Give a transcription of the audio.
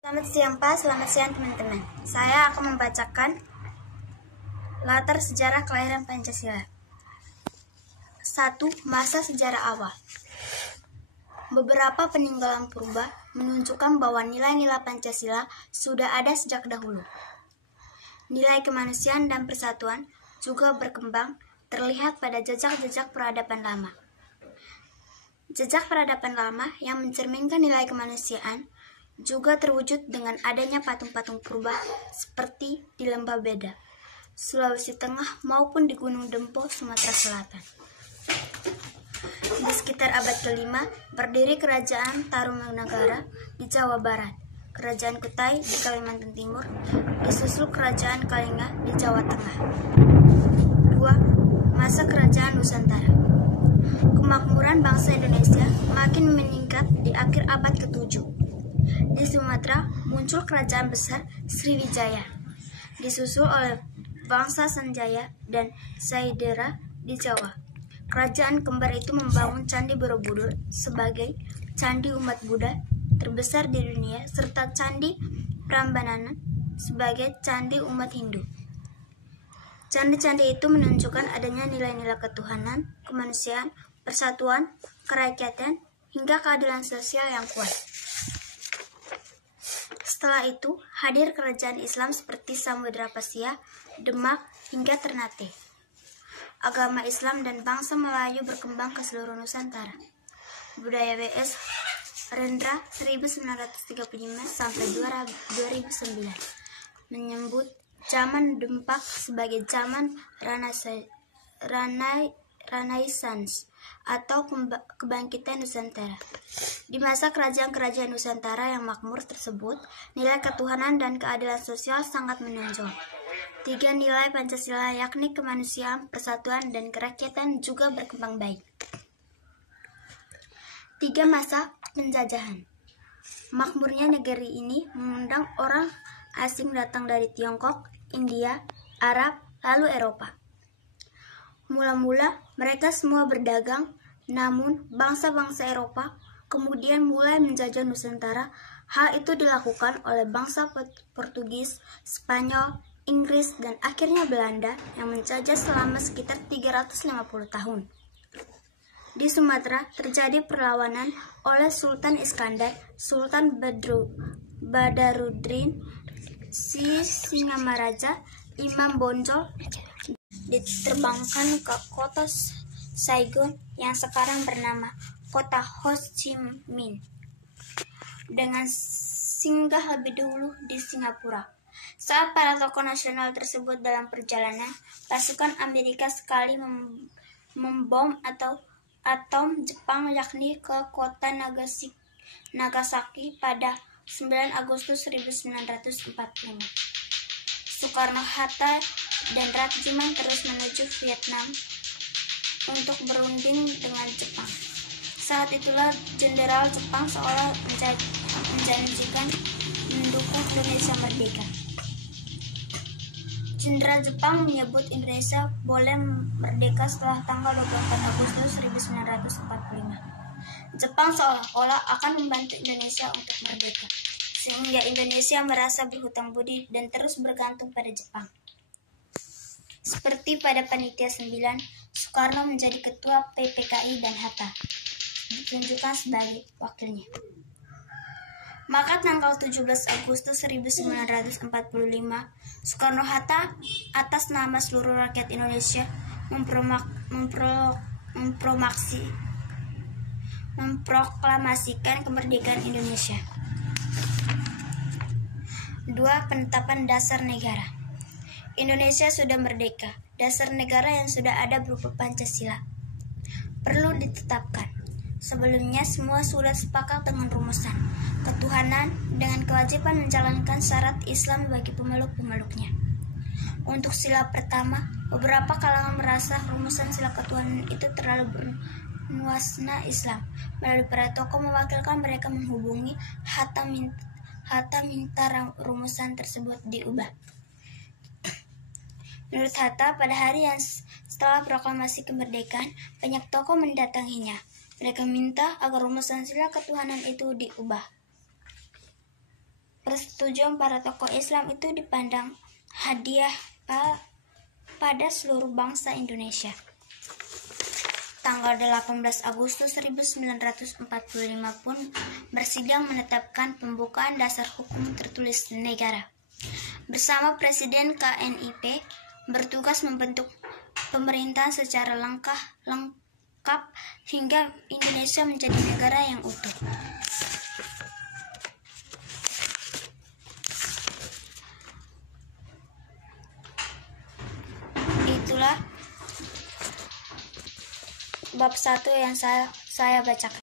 Selamat siang Pak, selamat siang teman-teman. Saya akan membacakan latar sejarah kelahiran Pancasila. 1. Masa sejarah awal. Beberapa peninggalan purba menunjukkan bahwa nilai-nilai Pancasila sudah ada sejak dahulu. Nilai kemanusiaan dan persatuan juga berkembang terlihat pada jejak-jejak peradaban lama. Jejak peradaban lama yang mencerminkan nilai kemanusiaan juga terwujud dengan adanya patung-patung purba seperti di Lembah Beda, Sulawesi Tengah maupun di Gunung Dempo, Sumatera Selatan. Di sekitar abad ke-5, berdiri Kerajaan Tarumanagara di Jawa Barat, Kerajaan Kutai di Kalimantan Timur, disusul Kerajaan Kalinga di Jawa Tengah. 2. Masa Kerajaan Nusantara. Kemakmuran bangsa Indonesia makin meningkat di akhir abad ke-7. Di Sumatera muncul kerajaan besar Sriwijaya, disusul oleh bangsa Sanjaya dan Saidera di Jawa. Kerajaan kembar itu membangun Candi Borobudur sebagai candi umat Buddha terbesar di dunia, serta Candi Prambanan sebagai candi umat Hindu. Candi-candi itu menunjukkan adanya nilai-nilai ketuhanan, kemanusiaan, persatuan, kerakyatan, hingga keadilan sosial yang kuat. Setelah itu, hadir kerajaan Islam seperti Samudra Pasya, Demak, hingga Ternate. Agama Islam dan bangsa Melayu berkembang ke seluruh Nusantara. Budaya W.S. Rendra 1935-2009 menyebut zaman Dempak sebagai zaman Renaissance atau kebangkitan Nusantara. Di masa kerajaan-kerajaan Nusantara yang makmur tersebut, nilai ketuhanan dan keadilan sosial sangat menonjol. 3 nilai Pancasila yakni kemanusiaan, persatuan, dan kerakyatan juga berkembang baik. 3 masa penjajahan. Makmurnya negeri ini mengundang orang asing datang dari Tiongkok, India, Arab, lalu Eropa. Mula-mula mereka semua berdagang, namun bangsa-bangsa Eropa kemudian mulai menjajah Nusantara. Hal itu dilakukan oleh bangsa Portugis, Spanyol, Inggris, dan akhirnya Belanda yang menjajah selama sekitar 350 tahun. Di Sumatera terjadi perlawanan oleh Sultan Iskandar, Sultan Badarudin, Singamaraja, Imam Bonjol, diterbangkan ke kota Saigon yang sekarang bernama kota Ho Chi Minh, dengan singgah lebih dulu di Singapura. Saat para tokoh nasional tersebut dalam perjalanan, pasukan Amerika sekali membom atom Jepang, yakni ke kota Nagasaki pada 9 Agustus 1945. Soekarno-Hatta dan Rajiman terus menuju Vietnam untuk berunding dengan Jepang. Saat itulah jenderal Jepang seolah menjanjikan mendukung Indonesia merdeka. Jenderal Jepang menyebut Indonesia boleh merdeka setelah tanggal 24 Agustus 1945. Jepang seolah-olah akan membantu Indonesia untuk merdeka, sehingga Indonesia merasa berhutang budi dan terus bergantung pada Jepang. Seperti pada Panitia 9, Soekarno menjadi ketua PPKI dan Hatta ditunjukkan sebagai wakilnya. Maka tanggal 17 Agustus 1945, Soekarno-Hatta atas nama seluruh rakyat Indonesia memproklamasikan kemerdekaan Indonesia. 2. Penetapan dasar negara. Indonesia sudah merdeka. Dasar negara yang sudah ada berupa Pancasila perlu ditetapkan. Sebelumnya semua sudah sepakat dengan rumusan ketuhanan dengan kewajiban menjalankan syarat Islam bagi pemeluk-pemeluknya. Untuk sila pertama, beberapa kalangan merasa rumusan sila ketuhanan itu terlalu bernuansa Islam. Melalui para tokoh mewakilkan mereka menghubungi Hatta minta rumusan tersebut diubah. Menurut Hatta, pada hari yang setelah proklamasi kemerdekaan, banyak tokoh mendatanginya. Mereka minta agar rumusan sila ketuhanan itu diubah. Persetujuan para tokoh Islam itu dipandang hadiah pada seluruh bangsa Indonesia. Tanggal 18 Agustus 1945 pun bersidang menetapkan pembukaan dasar hukum tertulis negara. Bersama Presiden KNIP bertugas membentuk pemerintahan secara lengkap hingga Indonesia menjadi negara yang utuh. Itulah bab 1 yang saya bacakan.